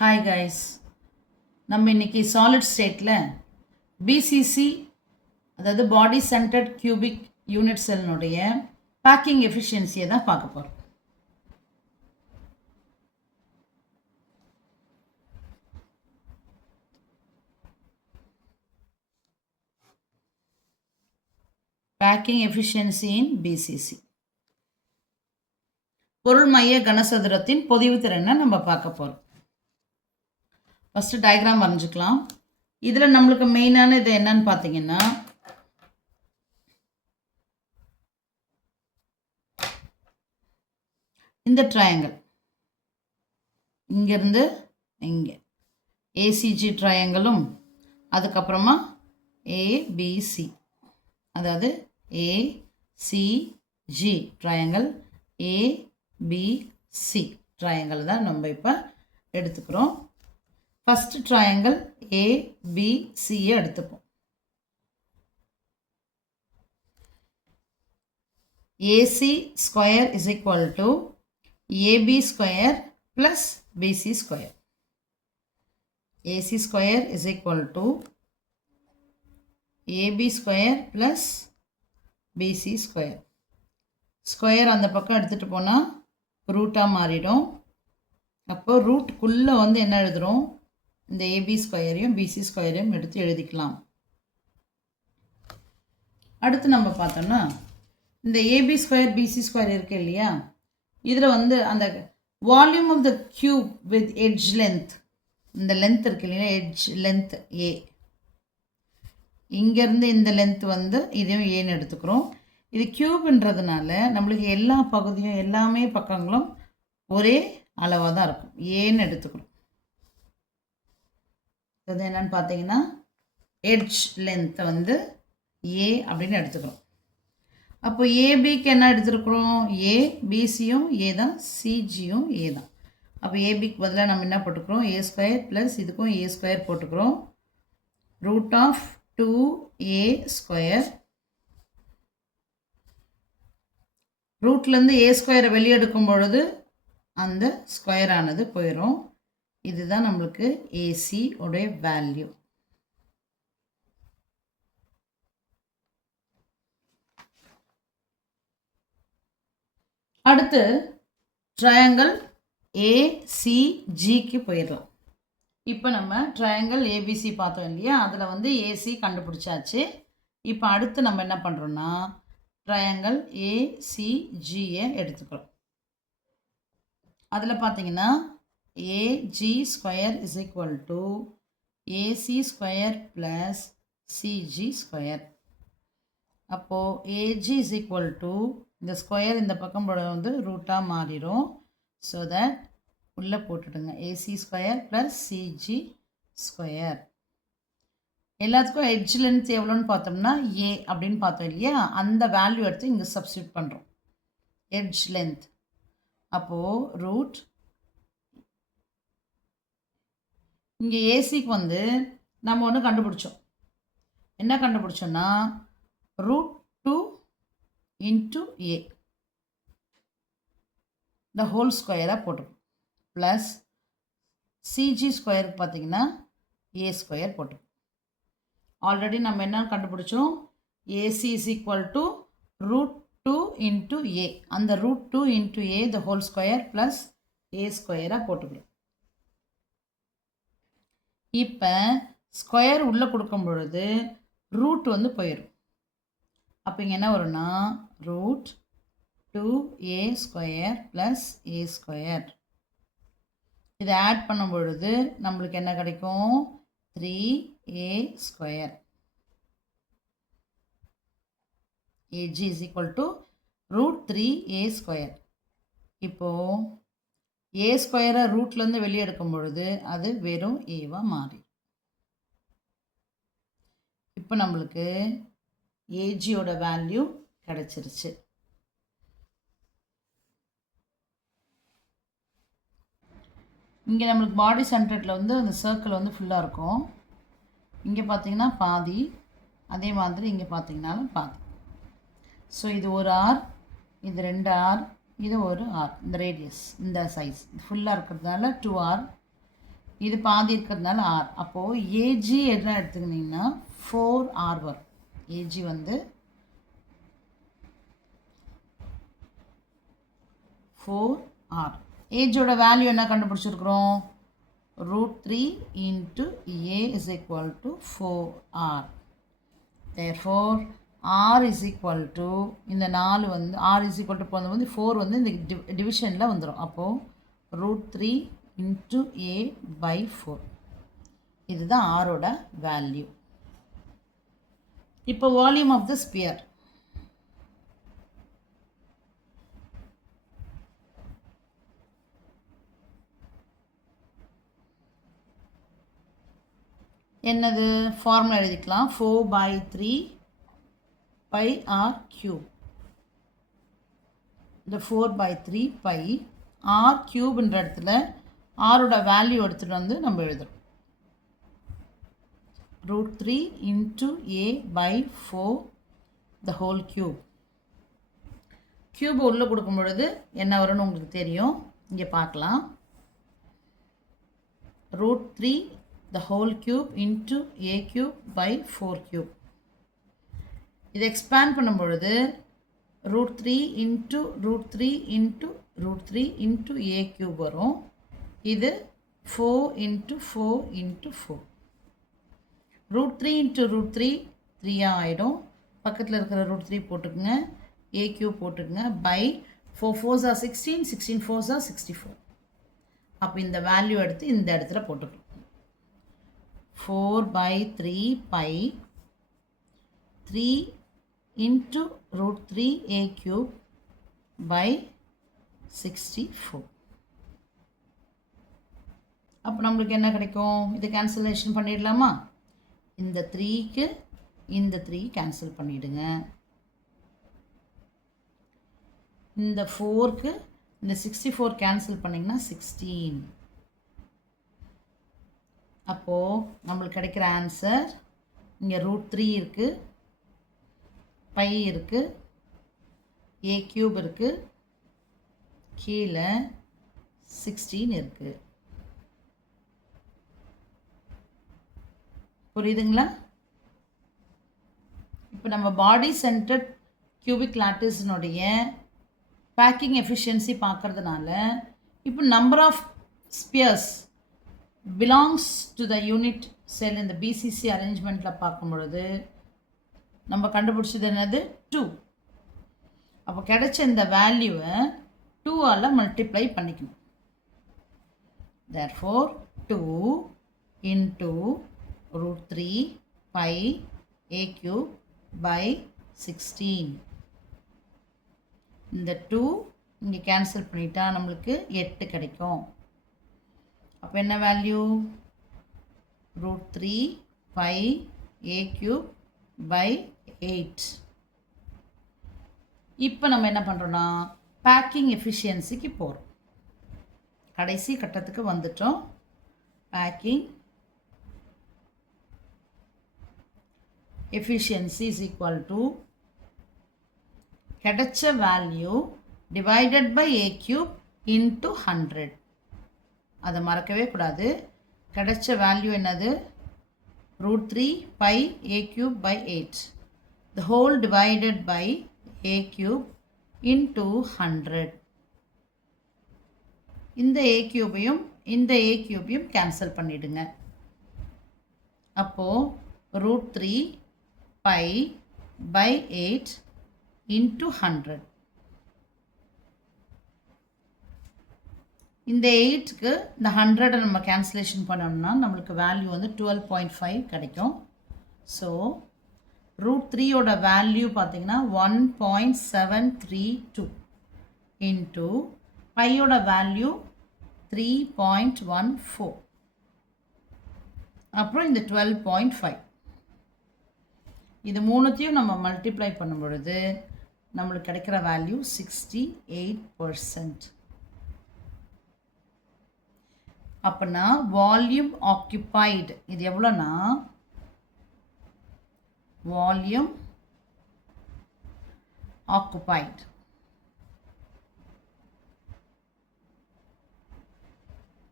Hi guys, நம்ம இன்னைக்கு solid ஸ்டேட்டில் பிசிசி, அதாவது பாடி சென்டர்ட் கியூபிக் யூனிட் செல்னுடைய பேக்கிங் எஃபிஷியன்சியை தான் பார்க்க போகிறோம். பேக்கிங் எஃபிஷியன்சி இன் பிசிசி, பொருள் மைய கனசதுரத்தின் பொதிவு திறனை நம்ம பார்க்க போகிறோம். ஃபஸ்ட்டு டயக்ராம் வரைஞ்சிக்கலாம். இதில் நம்மளுக்கு மெயினான இது என்னன்னு பார்த்தீங்கன்னா, இந்த ட்ரையாங்கிள் இங்கேருந்து இங்கே ஏசிஜி ட்ரையாங்கிளும், அதுக்கப்புறமா ஏபிசி, அதாவது ஏசிஜி ட்ரையாங்கிள், ஏபிசி ட்ரையாங்கிள் தான் நம்ம இப்போ எடுத்துக்கிறோம். ஃபஸ்ட்டு ட்ரையாங்கிள் ஏபிசியை எடுத்துப்போம். AC square is equal to AB square plus BC square. AC square is equal to AB square plus BC square. Square அந்த பக்கம் எடுத்துகிட்டு போனால் ரூட்டாக மாறிடும். அப்போது ரூட்டுக்குள்ளே வந்து என்ன எழுதுகிறோம், இந்த ஏபி ஸ்கொயரையும் பிசி ஸ்கொயரையும் எடுத்து எழுதிக்கலாம். அடுத்து நம்ம பார்த்தோம்னா, இந்த ஏபி ஸ்கொயர் பிசி ஸ்கொயர் இருக்குது இல்லையா, இதில் வந்து அந்த volume of the cube with edge length, இந்த லென்த் இருக்குது இல்லையா, எட்ஜ் லென்த் ஏ, இங்கேருந்து இந்த லென்த் வந்து இதையும் ஏன்னு எடுத்துக்கிறோம். இது கியூப்ன்றதுனால நம்மளுக்கு எல்லா பகுதியும் எல்லாமே பக்கங்களும் ஒரே அளவாக தான் இருக்கும், ஏன்னு எடுத்துக்கிறோம். அது என்னன்னு பார்த்தீங்கன்னா, எட்ஜ் லென்த்தை வந்து ஏ அப்படின்னு எடுத்துக்கிறோம். அப்போ ஏபிக்கு என்ன எடுத்துருக்குறோம், ஏபிசியும் ஏ தான், சிஜியும் ஏ தான். அப்போ ஏபிக்கு பதிலாக நம்ம என்ன போட்டுக்கிறோம், ஏ ஸ்கொயர் ப்ளஸ் இதுக்கும் ஏ ஸ்கொயர் போட்டுக்கிறோம். ரூட் ஆஃப் 2a ஸ்கொயர், ரூட்லேருந்து ஏ ஸ்கொயரை வெளியே எடுக்கும் பொழுது அந்த ஸ்கொயர் ஆனது போயிடும். இதுதான் நம்மளுக்கு ஏசி உடைய வேல்யூ. அடுத்து ட்ரையாங்கிள் ஏசிஜிக்கு போயிடலாம். இப்போ நம்ம ட்ரையாங்கிள் ஏபிசி பார்த்தோம் இல்லையா, அதில் வந்து ஏசி கண்டுபிடிச்சாச்சு. இப்போ அடுத்து நம்ம என்ன பண்ணுறோன்னா, ட்ரையாங்கிள் ஏசிஜியை எடுத்துக்கிறோம். அதில் பார்த்தீங்கன்னா AG square is equal to AC square plus CG square. அப்போது ஏஜி இஸ் ஈக்குவல் டு, இந்த ஸ்கொயர் இந்த பக்கம் வந்து ரூட்டாக மாறிடும். ஸோ தட் உள்ளே போட்டுடுங்க, AC square plus CG square. எல்லாத்துக்கும் எட்ஜ் லென்த் எவ்வளோன்னு பார்த்தோம்னா ஏ அப்படின்னு பார்த்தோம் இல்லையா, அந்த வேல்யூ எடுத்து இங்கே சப்ஸ்டியூட் பண்ணுறோம், எட்ஜ் லென்த். அப்போது ரூட், இங்கே ஏசிக்கு வந்து நம்ம ஒன்று கண்டுபிடிச்சோம். என்ன கண்டுபிடிச்சோன்னா, ரூட் 2 இன்ட்டு ஏ இந்த ஹோல் ஸ்கொயராக போட்டுக்கணும். ப்ளஸ் சிஜி ஸ்கொயருக்கு பார்த்தீங்கன்னா ஏ ஸ்கொயர் போட்டுக்கணும். ஆல்ரெடி நம்ம என்ன கண்டுபிடிச்சோம், AC is equal to root 2 into A, அந்த root 2 into A the whole square plus A ஸ்கொயராக போட்டுக்கணும். இப்போ ஸ்கொயர் உள்ளே கொடுக்கும் பொழுது ரூட் வந்து போயிடும். அப்போ இங்கே என்ன வரும்னா, root 2a square plus a square. இதை ஆட் பண்ணும் பொழுது நம்மளுக்கு என்ன கிடைக்கும், 3a ஸ்கொயர். AG is equal to root 3a square. இப்போது ஏ ஸ்கொயரை ரூட்லேருந்து வெளியே எடுக்கும் பொழுது அது வெறும் ஏவாக மாறி. இப்போ நம்மளுக்கு ஏஜியோட வேல்யூ கிடச்சிருச்சு. இங்கே நம்மளுக்கு பாடி சென்டரில் வந்து அந்த சர்க்கிள் வந்து ஃபுல்லாக இருக்கும். இங்கே பார்த்தீங்கன்னா பாதி, அதே மாதிரி இங்கே பார்த்தீங்கன்னாலும் பாதி. ஸோ இது ஒரு ஆர், இது 2 ஆர், இது ஒரு ஆர், இந்த ரேடியஸ் இந்த சைஸ் ஃபுல்லாக இருக்கிறதுனால 2r. இது பாதி இருக்கிறதுனால ஆர். அப்போது ஏஜி என்ன எடுத்துக்கிட்டிங்கன்னா 4R வரும். ஏஜி வந்து 4R. ஏஜோட வேல்யூ என்ன கண்டுபிடிச்சிருக்கிறோம்? √3 into A is equal to 4R. Therefore, R is equal to இந்த 4 வந்து R is equal to போது வந்து 4 வந்து இந்த டிவிஷனில் வந்துடும். அப்போது √3 into A by 4. இதுதான் ஆரோட வேல்யூ. இப்போ வால்யூம் ஆஃப் த ஸ்பியர். என்னது ஃபார்முலா எழுதிக்கலாம். 4/3 pi r cube. இந்த 4/3 pi r cubeன்ற இடத்துல ஆரோட வேல்யூ எடுத்துகிட்டு வந்து நம்ம எழுதுறோம். √3 into A by 4 the whole cube. Cube உள்ளே கொடுக்கும் பொழுது என்ன வரும்னு உங்களுக்கு தெரியும். இங்கே பார்க்கலாம். √3 the whole cube into A cube by 4 cube. இதை எக்ஸ்பேண்ட் பண்ணும் பொழுது √3 into √3 into √3 into A cube வரும். இது 4 into 4 into 4. √3 into √3 3 ஆகிடும். பக்கத்தில் இருக்கிற √3 போட்டுக்குங்க. A cube போட்டுக்குங்க. by 4 4s are 16, 16 4s are 64. அப்போ இந்த வேல்யூ எடுத்து இந்த இடத்துல போட்டுக்கலாம். 4/3 pi 3 into √3 A cube by 64. அப்போ நம்மளுக்கு என்ன கிடைக்கும்? இதை கேன்சலேஷன் பண்ணிடலாமா? இந்த 3க்கு இந்த 3 கேன்சல் பண்ணிவிடுங்க. இந்த 4க்கு இந்த 64 கேன்சல் பண்ணிங்கன்னா 16. அப்போது நம்மளுக்கு கிடைக்கிற ஆன்சர் இங்கே √3 இருக்குது, பை இருக்குது, A cube இருக்குது, கீழே 16 இருக்குது. புரியுதுங்களா? இப்போ நம்ம பாடி சென்டர்ட் கியூபிக் லாட்டிஸினுடைய பேக்கிங் எஃபிஷியன்சி பார்க்கறதுனால இப்போ number of spheres belongs to the unit cell இந்த பிசிசி அரேஞ்ச்மெண்ட்டில் பார்க்கும் பொழுது நம்ம கண்டுபிடிச்சது என்னது? 2. அப்போ கிடைச்ச இந்த வேல்யூவை 2ஆல் மல்டிப்ளை பண்ணிக்கணும். Therefore 2 into √3 pi A cube by 16. இந்த 2 இங்கே கேன்சல் பண்ணிட்டா நம்மளுக்கு 8 கிடைக்கும். அப்போ என்ன value? √3 pi A cube by 8. இப்போ நம்ம என்ன பண்ணுறோன்னா பேக்கிங் எஃபிஷியன்சிக்கு போகிறோம். கடைசி கட்டத்துக்கு வந்துட்டோம். Packing efficiency is equal to கிடைச்ச value divided by A cube into 100. அதை மறக்கவே கூடாது. கிடைச்ச வேல்யூ என்னது? √3 pi A cube by 8. The whole divided by A cube into 100. இந்த A cubeையும் இந்த A cubeையும் கேன்சல் பண்ணிடுங்க. அப்போது √3 pi by 8 into 100. இந்த 8க்கு இந்த 100 நம்ம கேன்சலேஷன் பண்ணோம்னா நம்மளுக்கு வேல்யூ வந்து 12.5 கிடைக்கும். ஸோ √3யோட வேல்யூ பார்த்திங்கன்னா 1.732 இன்ட்டு பையோட வேல்யூ 3.14. அப்புறம் இந்த 12.5. இது மூணுத்தையும் நம்ம மல்டிப்ளை பண்ணும் பொழுது நம்மளுக்கு கிடைக்கிற வேல்யூ 68%. அப்போனா வால்யூம் ஆக்குபைடு இது எவ்வளோனா வால்யூம் ஆக்குபைடு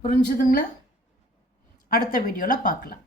புரிஞ்சுதுங்களா? அடுத்த வீடியோவில் பார்க்கலாம்.